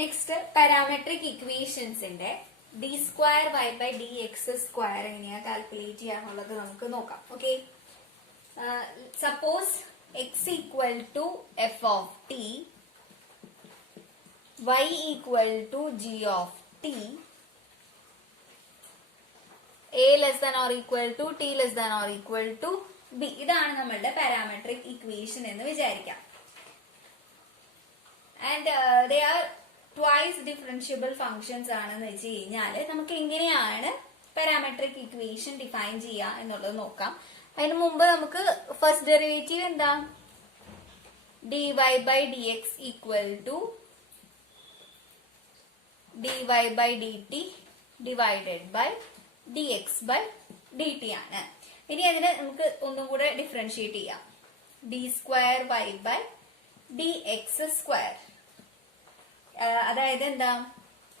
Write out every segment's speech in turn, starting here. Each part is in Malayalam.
നെക്സ്റ്റ് പാരാമെട്രിക് ഇക്വേഷൻസിന്റെ d square y by d x square എങ്ങനെയാ കാൽക്കുലേറ്റ് ചെയ്യാന്നുള്ളത് നമുക്ക് നോക്കാം. Okay, suppose x equal to f of t, y equal to g of t, a less than or equal to t less than or equal to b. ഇതാണ് നമ്മളുടെ പാരാമെട്രിക് ഇക്വേഷൻ എന്ന് വിചാരിക്കാം. And they are twice differentiable functions ആണെന്ന് വെച്ച് കഴിഞ്ഞാൽ നമുക്ക് എങ്ങനെയാണ് പാരാമെട്രിക് ഇക്വേഷൻ ഡിഫൈൻ ചെയ്യുക എന്നുള്ളത് നോക്കാം. അതിന് മുമ്പ് നമുക്ക് ഫസ്റ്റ് ഡെറിവേറ്റീവ് എന്താ, d y by d x equal to d y by d t divided by d x by d t ആണ്. ഇനി അതിനെ നമുക്ക് ഒന്നും കൂടെ ഡിഫറൻഷിയേറ്റ് ചെയ്യാം. D square y by d x square, അതായത് എന്താ,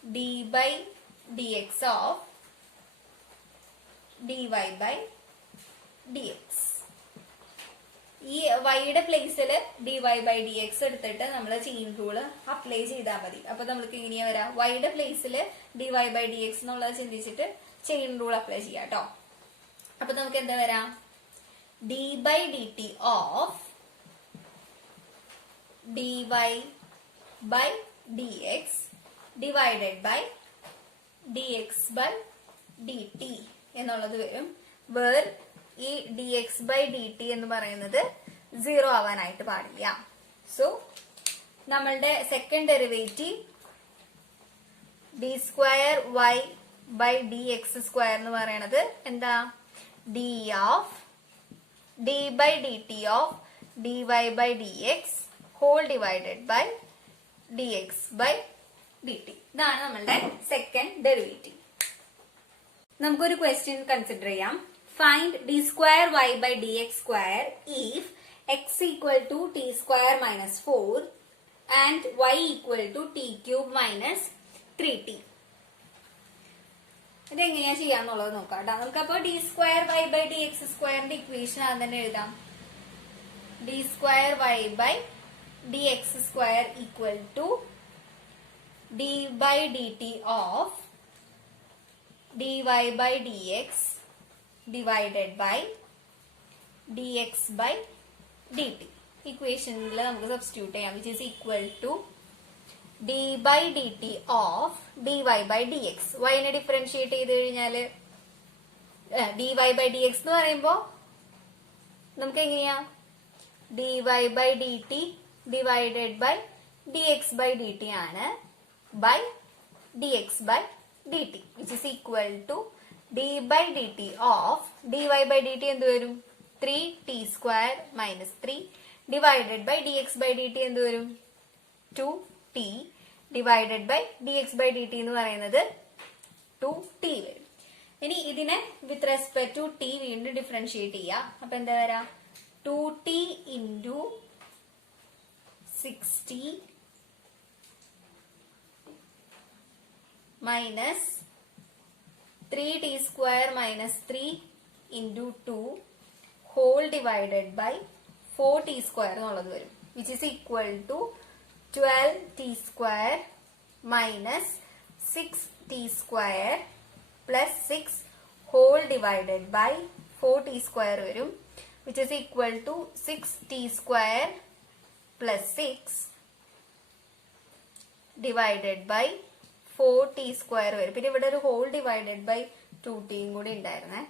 d by d x of d y by d x. ഈ വൈയുടെ പ്ലേസിൽ d y by d x എടുത്തിട്ട് നമ്മൾ ചെയിൻ റൂള് അപ്ലൈ ചെയ്താൽ മതി. അപ്പൊ നമ്മൾക്ക് ഇങ്ങനെയാ വരാം, വൈയുടെ പ്ലേസിൽ d y by d x എന്നുള്ളത് ചിന്തിച്ചിട്ട് ചെയിൻ റൂൾ അപ്ലൈ ചെയ്യാം കേട്ടോ. അപ്പൊ നമുക്ക് എന്താ വരാം, d by d t of d y by d x divided by d x by d t എന്നുള്ളത് വരും. വേർ ഈ d x by d t എന്ന് പറയുന്നത് 0 ആവാനായിട്ട് പാടില്ല. സോ നമ്മളുടെ second derivative d square y by d x square എന്ന് പറയണത് എന്താ, d of d by d t of d y by d x whole divided by d x by d t. ഇതാണ് നമ്മളുടെ സെക്കൻഡ് ഡെറിവേറ്റീവ്. നമുക്കൊരു ക്വസ്റ്റ്യൻ കൺസിഡർ ചെയ്യാം. Find d square y by d x square if x equal to t square minus 4 and y equal to t cube minus 3t. ഇതെങ്ങനെയാ ചെയ്യാന്നുള്ളത് നോക്കാം കേട്ടോ. നമുക്കപ്പോ d square y by d x സ്ക്വയറിന്റെ ഇക്വേഷൻ അത് തന്നെ എഴുതാം. D square y by d x square equal to d by d t of d y by d x divided by d x by d t. ഇക്വേഷനിൽ നമുക്ക് സബ്സ്റ്റിറ്റ്യൂട്ട് ചെയ്യാം, which is equal to d by d t of d y by d x. വൈനെ ഡിഫറൻഷിയേറ്റ് ചെയ്ത് കഴിഞ്ഞാല് d y by d x എന്ന് പറയുമ്പോ നമുക്ക് എങ്ങനെയാ, d y by d t divided by d x by d t ആണ്, by d x by d t which is equal to d by d t of d y by d t എന്ത് വരും, 3t square minus 3 divided by d x by d t എന്ത് വരും, 2t divided by d x by d t എന്ന് പറയുന്നത് 2t വരും. ഇനി ഇതിനെ വിത്ത് റെസ്പെക്ട് ടു ടി വീണ്ടും ഡിഫറൻഷിയേറ്റ് ചെയ്യാം. അപ്പൊ എന്താ വരാ, 2t into 60 minus 3t square minus 3 into 2 whole divided by 4t square എന്നുള്ളത് വരും, which is equal to 12t square minus 6t square plus 6 whole divided by 4t square വരും, which is equal to 6t square plus 6 divided by 4t square വരും. പിന്നെ ഇവിടെ ഒരു ഹോൾ ഡിവൈഡഡ് ബൈ 2t കൂടി ഉണ്ടായിരുന്നേ.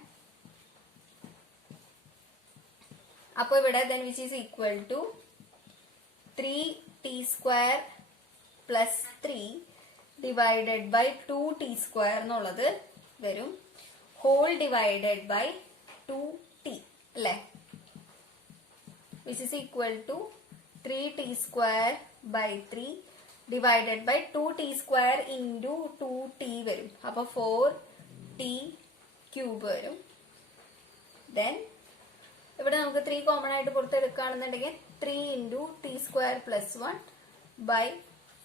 അപ്പൊ ഇവിടെ then which is equal to 3t square plus 3 divided by 2t square എന്നുള്ളത് വരും, ഹോൾ ഡിവൈഡഡ് ബൈ 2t അല്ലേ, which is equal to 3t square by 3 divided by 2t square into 2t വരും. അപ്പൊ 4t ക്യൂബ് വരും. then ഇവിടെ നമുക്ക് 3 കോമൺ ആയിട്ട് പുറത്തെടുക്കുകയാണെന്നുണ്ടെങ്കിൽ 3 into t square plus 1 by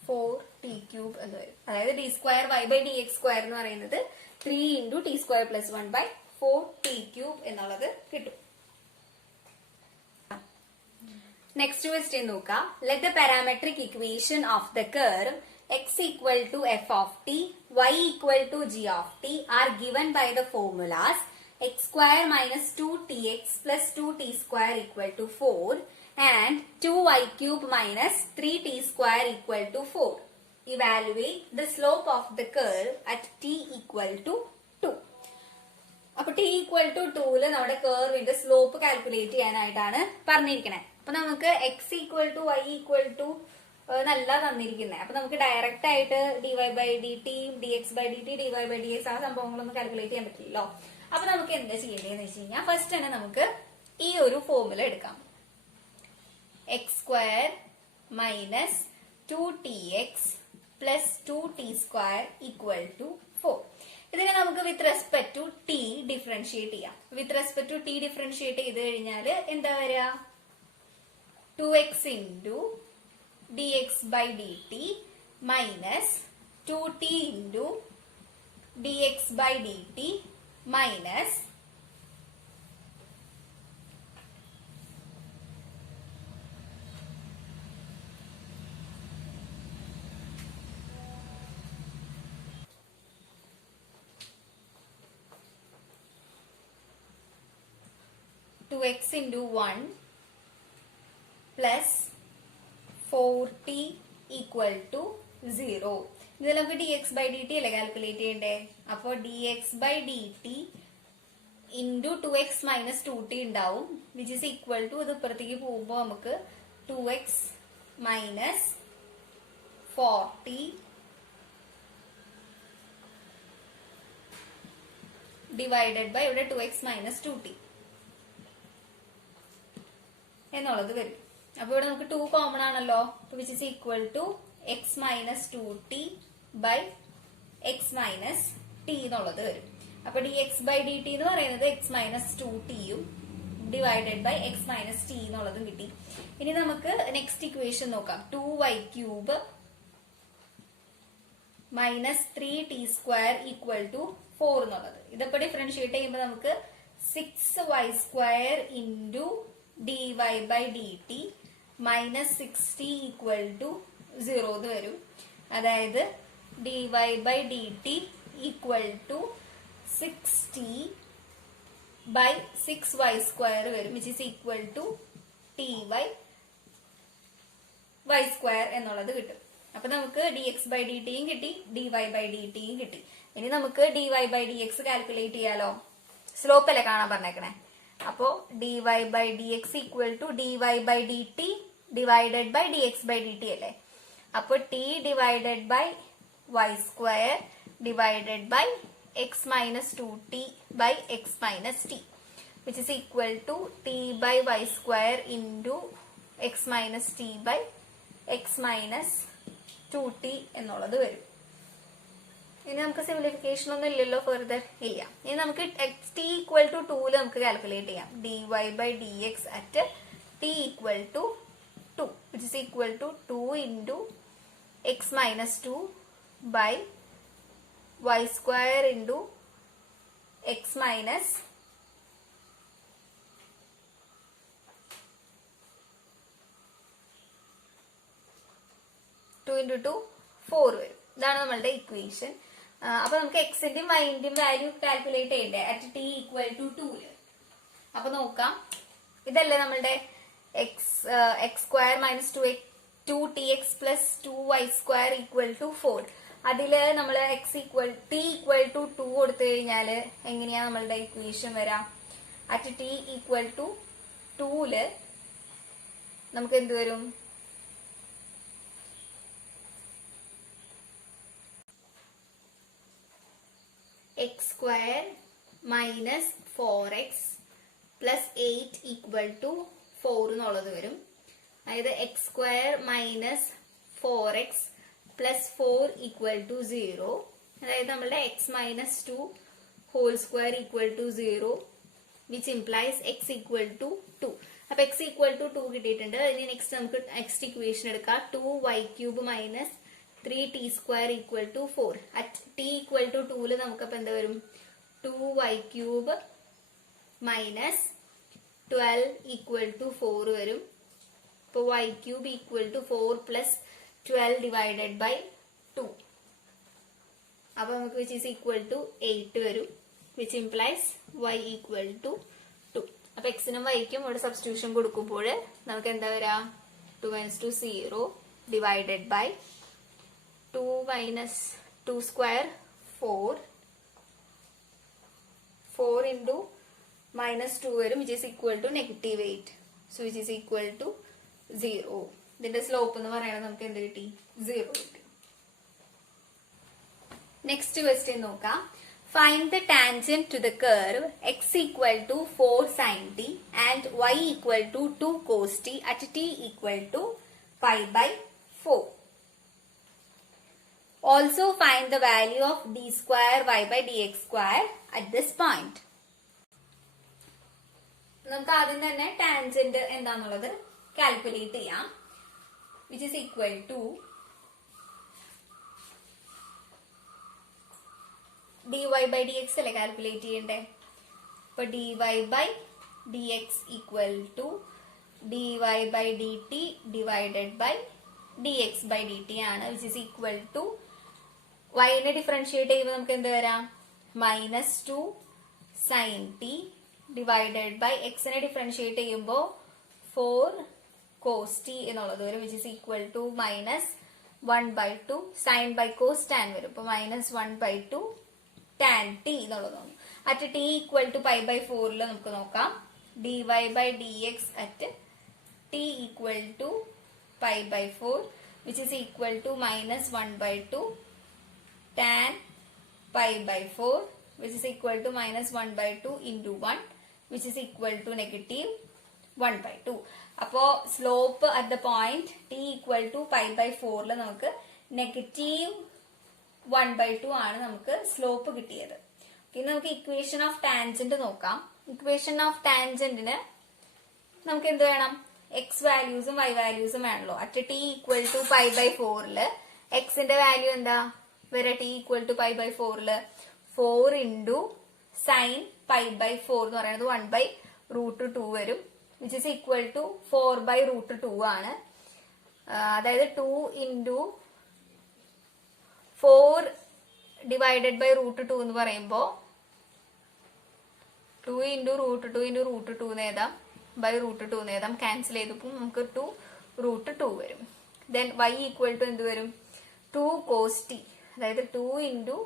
4t cube എന്ന് വരും. അതായത് d square y by d x square എന്ന് പറയുന്നത് 3 into t square plus 1 by 4t cube എന്നുള്ളത് കിട്ടും. നെക്സ്റ്റ് ക്വസ്റ്റ്യൻ നോക്കാം. Let the parametric equation of the curve x equal to f of t, y equal to g of t are given by the formulas x square minus 2tx plus 2t square equal to 4 and 2y cube minus 3t square equal to 4. Evaluate the slope of the curve at t equal to 2. അപ്പൊ ടി ഈക്വൽ ടു 2 നമ്മുടെ കർവിന്റെ സ്ലോപ്പ് കാൽക്കുലേറ്റ് ചെയ്യാനായിട്ടാണ് പറഞ്ഞിരിക്കുന്നത്. അപ്പൊ നമുക്ക് x equal to y equal to നല്ല തന്നിരിക്കുന്നത്. അപ്പൊ നമുക്ക് ഡയറക്റ്റ് ആയിട്ട് d y by d t d x by d t d y by d x ആ സംഭവങ്ങളൊന്നും കാൽക്കുലേറ്റ് ചെയ്യാൻ പറ്റില്ലല്ലോ. അപ്പൊ നമുക്ക് എന്താ ചെയ്യേണ്ടതെന്ന് വെച്ച് കഴിഞ്ഞാൽ ഫസ്റ്റ് തന്നെ നമുക്ക് ഈ ഒരു ഫോർമുല എടുക്കാം. X square minus 2tx plus 2t square equal to 4. ഇതിനെ നമുക്ക് with respect to t differentiate ചെയ്യാം. With respect to t differentiate ചെയ്ത് കഴിഞ്ഞാൽ എന്താ വരിക? 2x into dx by dt minus 2t into dx by dt minus 2x into 1 plus 4t equal to 0. ഇതിൽ നമുക്ക് dx by dt അല്ലേ കാൽക്കുലേറ്റ് ചെയ്യണ്ടേ? അപ്പോൾ dx by dt into 2x minus 2t ഉണ്ടാവും, which is equal to ഇത് ഇപ്പുറത്തേക്ക് പോകുമ്പോൾ നമുക്ക് 2x minus 4t divided by ഇവിടെ 2x minus 2t എന്നുള്ളത് വരും. അപ്പൊ ഇവിടെ നമുക്ക് 2 കോമൺ ആണല്ലോ, which is equal to x minus 2t by x minus t എന്നുള്ളത് വരും. അപ്പൊ d x by d t എന്ന് പറയുന്നത് എക്സ് മൈനസ് 2tയും divided by x minus t എന്നുള്ളതും കിട്ടി. ഇനി നമുക്ക് നെക്സ്റ്റ് ഇക്വേഷൻ നോക്കാം. 2y cube minus 3t square equal to 4 എന്നുള്ളത്. ഇതപ്പോ ഡിഫറൻഷിയേറ്റ് ചെയ്യുമ്പോൾ നമുക്ക് 6y square into dy by dt minus 60 equal to 0 എന്ന് വരും. അതായത് dy by dt equal to 60 by 6y square വരും, which is equal to ty y square എന്നുള്ളത് കിട്ടും. അപ്പൊ നമുക്ക് dx by dtയും കിട്ടി, dy by dtയും കിട്ടി. ഇനി നമുക്ക് dy by dx കാൽക്കുലേറ്റ് ചെയ്യാലോ. സ്ലോപ്പ് അല്ലേ കാണാൻ പറഞ്ഞേക്കണേ. അപ്പോ dy by dx equal to dy by dt divided by dx by dt അല്ലേ. അപ്പൊ t divided by y square divided by x minus 2t by x minus t, which is equal to t by y square into x minus t by x minus 2t എന്നുള്ളത് വരും. ഇനി നമുക്ക് സിംപ്ലിഫിക്കേഷൻ ഒന്നും ഇല്ലല്ലോ ഫെർദർ, ഇല്ല. ഇനി നമുക്ക് t ഈക്വൽ ടു 2 നമുക്ക് കാൽക്കുലേറ്റ് ചെയ്യാം. dy by dx at t equal to 2, which is equal to 2 into x minus 2 by y square into x minus 2 into 2 4 വരും. ഇതാണ് നമ്മളുടെ ഇക്വേഷൻ. അപ്പൊ നമുക്ക് എക്സിന്റെയും വൈന്റെയും വാല്യൂ കാൽക്കുലേറ്റ് ചെയ്യണ്ടേ അറ്റ് ടി ഈക്വൽ ടു 2. അപ്പൊ നോക്കാം, ഇതല്ലേ നമ്മളുടെ x square minus 2tx plus 2y square equal to 4. അതില് നമ്മൾ ടി ഈക്വൽ ടു 2 കൊടുത്തു കഴിഞ്ഞാല് എങ്ങനെയാ നമ്മളുടെ ഇക്വേഷൻ വരാം? അറ്റ് ടി ഈക്വൽ ടു 2 നമുക്ക് എന്ത് വരും? X square minus 4x plus 8 equal to 4 എന്നുള്ളത് വരും. അതായത് x square minus 4x plus 4 equal to 0. അതായത് നമ്മളുടെ x minus 2 whole square equal to 0, which implies x equal to 2. അപ്പൊ എക്സ് ഈക്വൽ ടു 2 കിട്ടിയിട്ടുണ്ട്. ഇനി നെക്സ്റ്റ് നമുക്ക് നെക്സ്റ്റ് ഇക്വേഷൻ എടുക്കാം. 2y cube minus 3t square equal to 4. At t equal to 2 നമുക്കപ്പോ എന്താ വരും? 2y cube minus 12 equal to 4 വരും. ഇപ്പൊ y cube equal to 4 plus 12 divided by 2. അപ്പോൾ നമുക്ക് which is equal to 8 വരും, which implies y equal to 2. അപ്പൊ എക്സിനും വൈക്കും ഇവിടെ സബ്സ്റ്റിറ്റ്യൂഷൻ കൊടുക്കുമ്പോൾ നമുക്ക് എന്താ വരാ, 2 minus 2 0 divided by 2 minus 2 square 4 into minus 2 വരും, which is equal to -8. So which is equal to 0. ഇതിന്റെ സ്ലോപ്പ് എന്ന് പറയുന്നത് നമുക്ക് എന്ത് കിട്ടി, 0 കിട്ടി. നെക്സ്റ്റ് ക്വസ്റ്റ്യൻ നോക്കാം. Find the tangent to the curve x equal to 4 sin t and y equal to 2 cos t at t equal to pi by 4. Also find the value of d square y by dx square at this point. നമുക്ക് ആദ്യം തന്നെ ടാൻജന്റ് എന്താന്നുള്ളത് കാൽക്കുലേറ്റ് ചെയ്യാം. which is equal to dy by dx അല്ലേ കാൽക്കുലേറ്റ് ചെയ്യണ്ടേ. അപ്പൊ dy by dx equal to dy by dt divided by dx by dt ആണ്, which is equal to y നെ ഡിഫറൻഷിയേറ്റ് ചെയ്യുമ്പോൾ നമുക്ക് എന്ത് വരാം, -2 sin t divided by x നെ ഡിഫറൻഷിയേറ്റ് ചെയ്യുമ്പോൾ 4 cos t എന്നുള്ളത് വരും, which is equal to -1/2 sin by cos tan വരും. അപ്പൊ -1/2 tan t എന്നുള്ളതാണ്. at t equal to pi by 4 നമുക്ക് നോക്കാം, dy by dx at t equal to pi by 4 which is equal to -1/2 tan pi by 4 which is equal to -1/2 into 1 which is equal to -1/2. അപ്പോ slope at the point t equal to pi by 4 നമുക്ക് -1/2 ആണ് നമുക്ക് സ്ലോപ്പ് കിട്ടിയത്. ഇനി നമുക്ക് ഇക്വേഷൻ ഓഫ് ടാൻജന്റ് നോക്കാം. ഇക്വേഷൻ ഓഫ് ടാൻജന്റിന് നമുക്ക് എന്ത് വേണം, എക്സ് വാല്യൂസും വൈ വാല്യൂസും വേണല്ലോ. At t equal to pi by 4 എക്സിന്റെ വാല്യൂ എന്താ വരെ, t equal to pi by 4 4 into sin pi by 4 എന്ന് പറയുന്നത് 1/√2 വരും, which is equal to 4/√2 ആണ്. അതായത് 2 into 4 divided by √2 എന്ന് പറയുമ്പോ 2 into √2 into √2 നേതാം by √2 നേതാം ക്യാൻസൽ ചെയ്തപ്പോൾ നമുക്ക് 2√2 വരും. ദെൻ y ഈക്വൽ ടു എന്ത് വരും, 2 cos t, അതായത് 2 into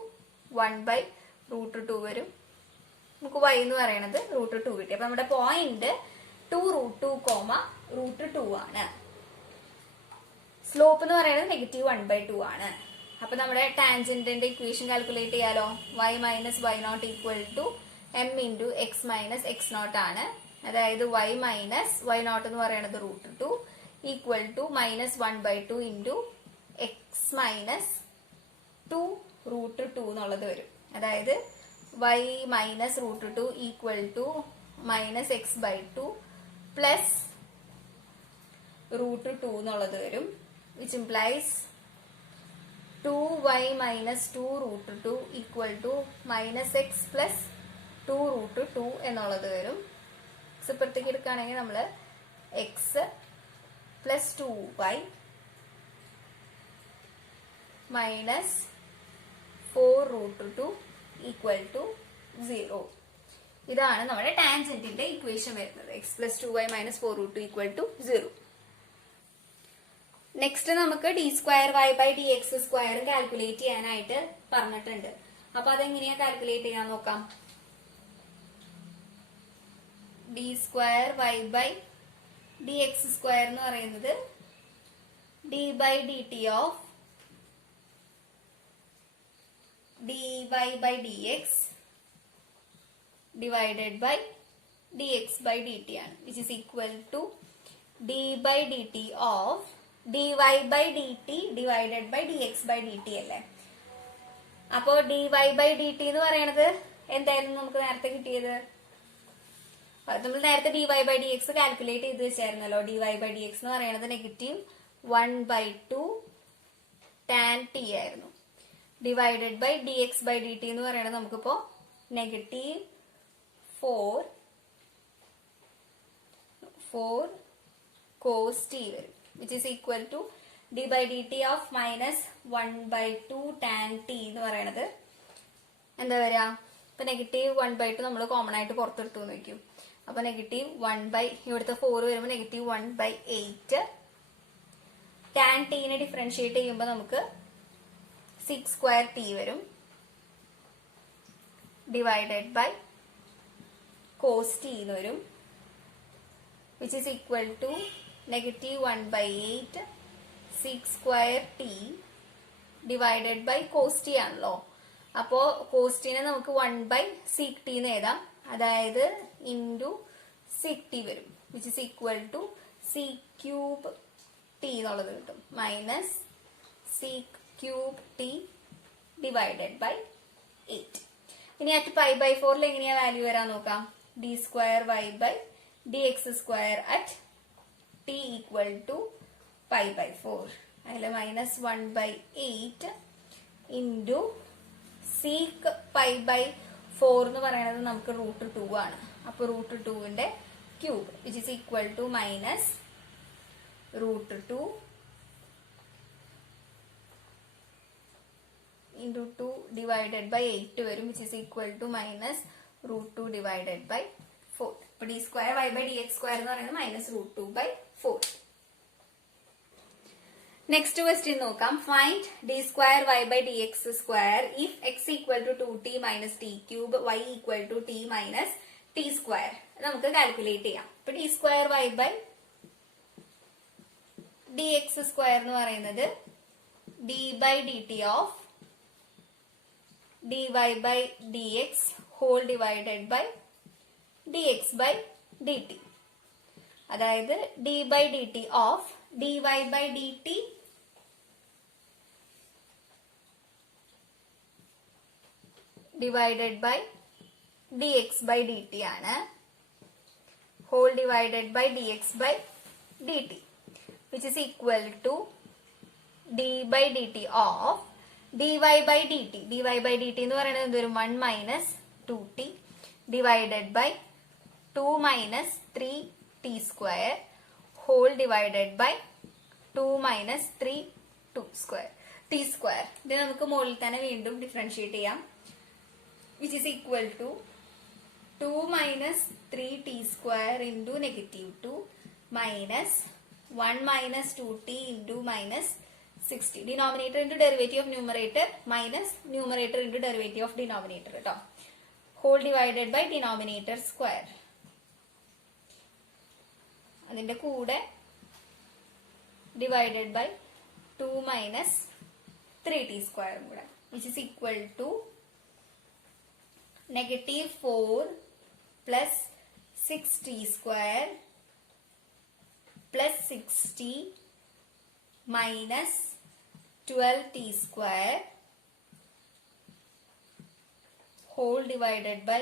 1/√2 വരും. നമുക്ക് y എന്ന് പറയുന്നത് √2 കിട്ടി. അപ്പൊ നമ്മുടെ പോയിന്റ് 2√2, ആണ്. സ്ലോപ്പ് എന്ന് പറയുന്നത് -1/2 ആണ്. അപ്പൊ നമ്മുടെ ടാൻജന്റിന്റെ ഇക്വേഷൻ കാൽക്കുലേറ്റ് ചെയ്യാലോ. y minus y0 equal to m into x minus x0 ആണ്. അതായത് y minus y0 എന്ന് പറയുന്നത് √2 equal to -1/2 into x minus 2√2 എന്നുള്ളത് വരും. അതായത് y minus √2 equal to -x/2 plus √2 എന്നുള്ളത് വരും, which implies 2y minus 2√2 equal to -x plus 2√2 എന്നുള്ളത് വരും. ഇപ്പുറത്തേക്ക് എടുക്കുകയാണെങ്കിൽ നമ്മൾ x plus 2y minus 4√2 equal to 0. ഇതാണ് നമ്മുടെ ടാൻജന്റിന്റെ ഇക്വേഷൻ വരുന്നത്, x plus 2y minus 4√2 equal to 0. Next നമുക്ക് d square y by dx square calculate ചെയ്യാനായിട്ട് പറഞ്ഞിട്ടുണ്ട്. അപ്പൊ അതെങ്ങനെയാ കാൽക്കുലേറ്റ് ചെയ്യാൻ നോക്കാം. d square y by dx square എന്ന് പറയുന്നത് d by dt of dy by dx divided by dx by dt ആണ്, which is equal to d by dt of dy by dt divided by dx by dt അല്ലേ. അപ്പോ dy by dt എന്ന് പറയുന്നത് എന്തായിരുന്നു നമുക്ക് നേരത്തെ കിട്ടിയത്, നമ്മൾ നേരത്തെ dy by dx കാൽക്കുലേറ്റ് ചെയ്ത് വെച്ചായിരുന്നല്ലോ. dy by dx എന്ന് പറയുന്നത് -1/2 tan t ആയിരുന്നു. Divided by dx by dt എന്ന് പറയുന്നത് നമുക്കിപ്പോ -4 cos t വരും, which is equal to d by d t of minus 1/2 tan t എന്ന് പറയണത് എന്താ വരാ? ഇപ്പൊ നെഗറ്റീവ് 1/2 നമ്മൾ കോമൺ ആയിട്ട് പുറത്തെടുത്തു നോക്കും. അപ്പൊ നെഗറ്റീവ് 1 ഇവിടുത്തെ 4 വരുമ്പോൾ നെഗറ്റീവ് 1/8 ടാൻ ടീനെ ഡിഫറൻഷിയേറ്റ് ചെയ്യുമ്പോൾ നമുക്ക് 6² ടി വരും ഡിവൈഡഡ് ബൈ കോസ് ടി എന്ന് വരും, which is equal to negative 1/8 6² t divided by cos t ആണല്ലോ. അപ്പോ കോസ്റ്റിനെ നമുക്ക് 1/sec t എന്ന് എഴുതാം, അതായത് ഇൻറ്റു sec t വരും, which is equal to sec³ t എന്നുള്ളത് കിട്ടും, minus sec³ t divided by 8. ഇനി അറ്റ് π/4 എങ്ങനെയാ വാല്യൂ വരാൻ നോക്കാം. d²y dx² at t equal to π/4. അതിൽ മൈനസ് 1/8 ഇൻറ്റു സീക്ക് π/4 എന്ന് പറയുന്നത് നമുക്ക് √2 ആണ്. അപ്പൊ √2ന്റെ cube which is equal to minus √2 into 2 divided by 8 വരും, which is equal to minus √2 divided by 4. അപ്പൊ d²y dx² എന്ന് പറയുന്നത് മൈനസ് √2/4. നെക്സ്റ്റ് ക്വസ്റ്റ്യൻ നോക്കാം. Find d²y dx² if x equal to 2t minus t³ y equal to t minus t². നമുക്ക് കാൽക്കുലേറ്റ് ചെയ്യാം. ഇപ്പൊ d²y dx² എന്ന് പറയുന്നത് d by d t of dy by dx whole divided by dx by dt, അതായത് d by d t of dy by dt divided by dx by dt ആണ്, whole divided by dx by dt, which is equal to d by dt of dy by dt. dy by dt എന്ന് പറയുന്നത് എന്തൊരു 1 minus 2t divided by 2 minus 3t² whole divided by 2 minus 3 t². ഇത് നമുക്ക് മുകളിൽ തന്നെ വീണ്ടും ഡിഫറൻഷിയേറ്റ് ചെയ്യാം, which is equal to 2 minus 3t² into negative 2 minus 1 minus 2t into minus 60. Denominator into derivative of numerator minus numerator into derivative of denominator. Whole divided by denominator square. അതിന്റെ കൂടെ divided by 2 minus 3t² കൂടെ, which is equal to negative 4 plus 6t² plus 60 minus 12t² whole divided by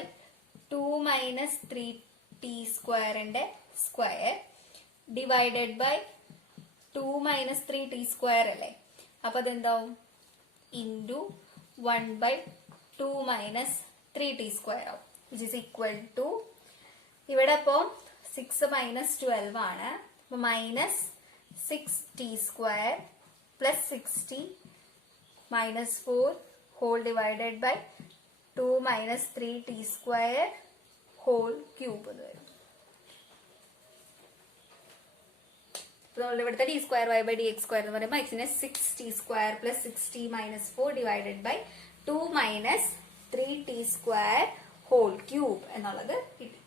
2 minus 3t² ന്റെ square divided by 2 minus 3t² അല്ലേ. അപ്പൊ അതെന്താവും ഇൻറ്റു 1/2 minus 3t² ആവും, which is equal to ഇവിടെ അപ്പോ 6 minus 12 ആണ്, minus 6t² plus 60 minus 4 whole divided by 2 minus 3t² whole cube എന്ന് വരും. ഇവിടുത്തെ d²y dx² എന്ന് പറയുമ്പോൾ x നെ 6t² plus 60 minus 4 divided by 2 minus 3t² whole cube എന്നുള്ളത് കിട്ടി.